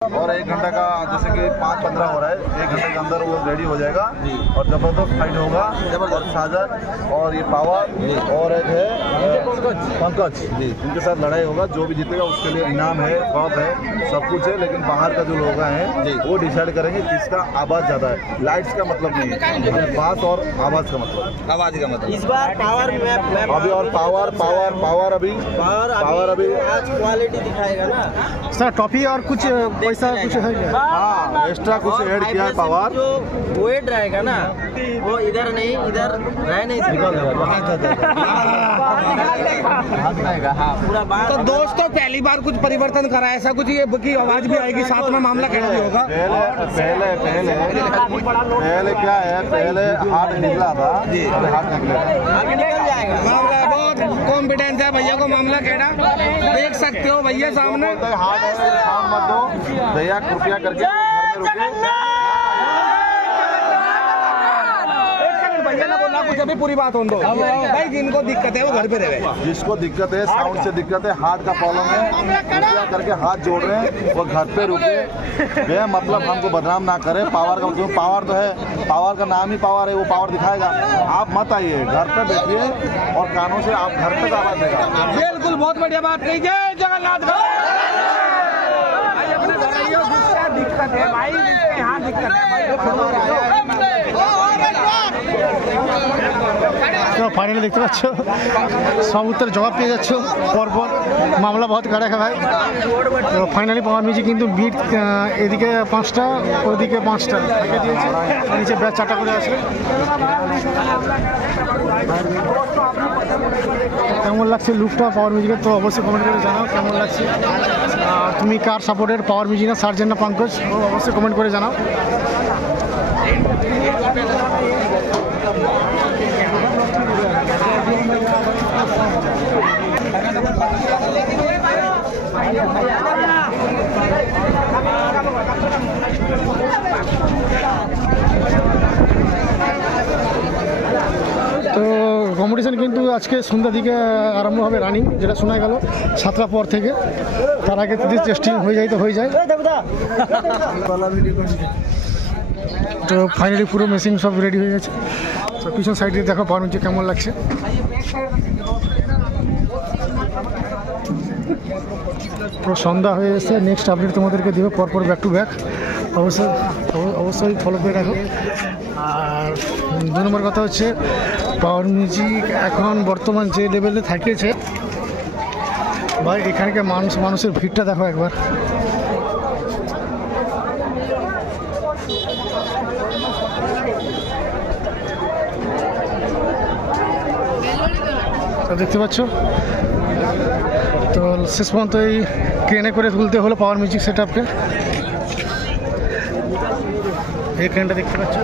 और 1 घंटा का जैसे कि 5-15 हो रहा है, 1 घंटे के अंदर वो रेडी हो जाएगा और जबरदस्त फाइट होगा। और साजन और ये पावर और एक है पंकज, इनके साथ लड़ाई होगा। जो भी जीतेगा उसके लिए इनाम है, कप है, सब कुछ है। लेकिन बाहर का जो लोग हैं वो डिसाइड करेंगे किसका आवाज़ ज़्यादा है। लाइट्स का मतलब नहीं है, बात और आवाज़ का मतलब, आवाज़ का मतलब। इस बार पावर अभी और पावर अभी आज क्वालिटी दिखाएगा ना सर। टॉफी और कुछ पैसा कुछ है क्या? हाँ, एक्स्ट्रा कुछ ऐड किया है। पावर जो वेट रहेगा ना वो इधर नहीं, इधर रह नहीं सकता। पूरा बात। तो दोस्तों पहली बार कुछ परिवर्तन करा, ऐसा कुछ ये की आवाज भी आएगी, साथ में मामला खड़ा भी होगा। पहले क्या है, पहले हाथ निकला था, हाथ निकल जाएगा। मामला बहुत कॉन्फिडेंस है भैया को, मामला खेड़ा देख सकते हो भैया सामने। हाथ मत दो भैया, कृपया करके घर में रुके। भैया ने बोला कुछ, अभी पूरी बात हो दो भाई। जिनको दिक्कत है वो घर पे रहे, जिसको दिक्कत है, साउंड से दिक्कत है, हार्ट का प्रॉब्लम है, कृपया करके हाथ जोड़ रहे हैं वो घर पे रुके। वे मतलब हमको बदनाम ना करें। पावर का मतलब पावर तो है, पावर का नाम ही पावर है, वो पावर दिखाएगा। आप मत आइए, घर पे बैठिए और कानों से आप घर तक आवाज देगा। बिल्कुल, बहुत बढ़िया बात कही। जय जगन्नाथ। दिक्कत है भाई, यहाँ दिक्कत है भाई। তো ফাইনালি দেখতে পাচ্ছ সব উত্তর জবাব পেয়ে যাচ্ছ পরপর। মামলা বহুত কাড়া ভাই। তো ফাইনালি পাওয়ার মিউজিক কিন্তু বিট এদিকে 5টা ওদিকে 5টা থেকে দিয়েছে, নিচে ব্যাচ 4টা করে আছে। কেমন লাগছে লুকটা পাওয়ার মিউজিকের, তো অবশ্যই কমেন্ট করে জানাও কেমন লাগছে। আর তুমি কার সাপোর্টের, পাওয়ার মিউজিক না সার্জেন্ট না পঙ্কজ, অবশ্যই কমেন্ট করে জানাও। তো কম্পিটিশন কিন্তু আজকে সন্ধ্যার দিকে আরম্ভ হবে রানিং, যেটা শোনা গেল 7টার পর থেকে। তার আগে যদি টেস্টিং হয়ে যায় তো হয়ে যায়। তো ফাইনালি পুরো মেশিন সব রেডি হয়ে গেছে। তো পিছন সাইডে দেখো পাওয়ার মিউজিক কেমন লাগছে। পুরো সন্ধ্যা হয়ে এসে নেক্সট আপডেট তোমাদেরকে দেবে পরপর ব্যাক টু ব্যাক। অবশ্যই ফলো করে রাখো। আর 2 নম্বর কথা হচ্ছে পাওয়ার মিউজিক এখন বর্তমান যে লেভেলে থাকিয়েছে ভাই, এখানকার মানুষের ভিড়টা দেখো একবার। দেখতে পাচ্ছ, তো শেষ পর্যন্ত এই ট্রেনে করে তুলতে হলো পাওয়ার মিউজিক সেট আপকে। এই ট্রেনটা দেখতে পাচ্ছ।